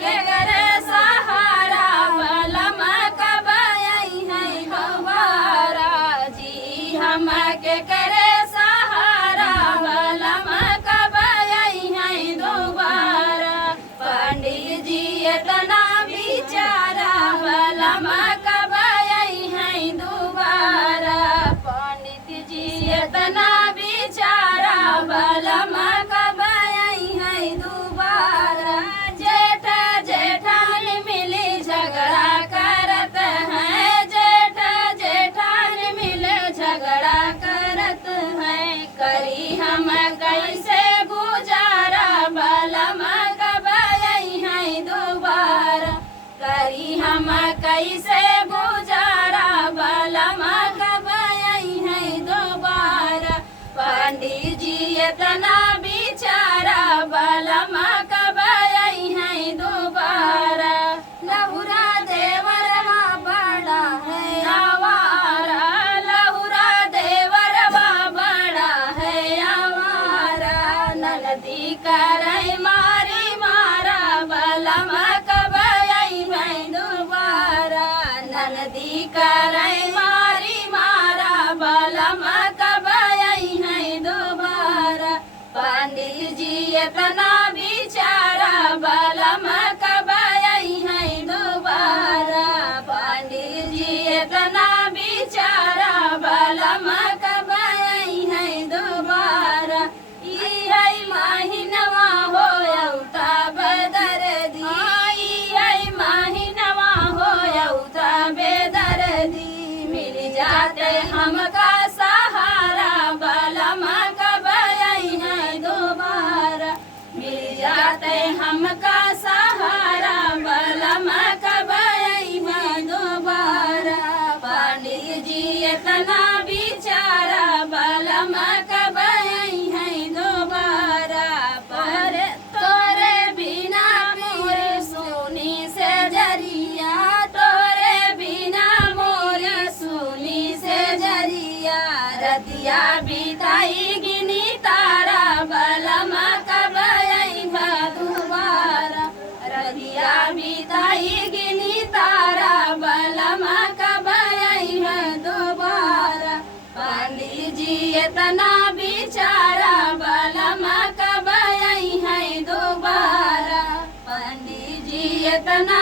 के करे सहारा बलम कब आई है दोबारा जी हम के करे सहारा बलम कब आई है दोबारा पंडित जी इतना बिचारा बलम कब आई है दोबारा पंडित जी इतना बिचारा बलम कब आई है दोबारा जेठ जेठान मिली झगड़ा करत हैं जेठ जेठान मिले झगड़ा करत हैं करी हम कैसे गुजारा बलम कब आई है दोबारा करी हम कैसे गुजारा बलम कब आई है दोबारा पंडित जी इतना बिचारा बलम कब आई है दोबारा लहुरा देवरवा बड़ा है आवारा लहुरा देवरवा बड़ा है आवारा ननदी करई मारी मारा बलम कब आई है दोबारा ननदी करई मारी मारा बलम कब आई है दोबारा पंडित जी इतना बिचारा बलम कब आई है दोबारा पंडित जी इतना बिचारा बलम कब आई है दोबारा ई है महीनवा हो औता बेदर दी ई है महीनवा हो औता बेदर दी मिल जाते हमका सहारा बलम कब आई है दोबारा मिल जाते हमका सहारा बलम कब आई है दोबारा पंडित जी इतना बिचारा बलम कब आई है दोबारा पर तोरे बिना मोरे सोनी से जरिया तोरे बिना मोरे सोनी से जरिया रतिया बिताई गिनी तारा बलम कब आई है दोबारा रतिया बिताई गिनी तारा बलम कब आई है दोबारा पंडित जी इतना बिचारा बलम कब आई है दोबारा पंडित जी इतना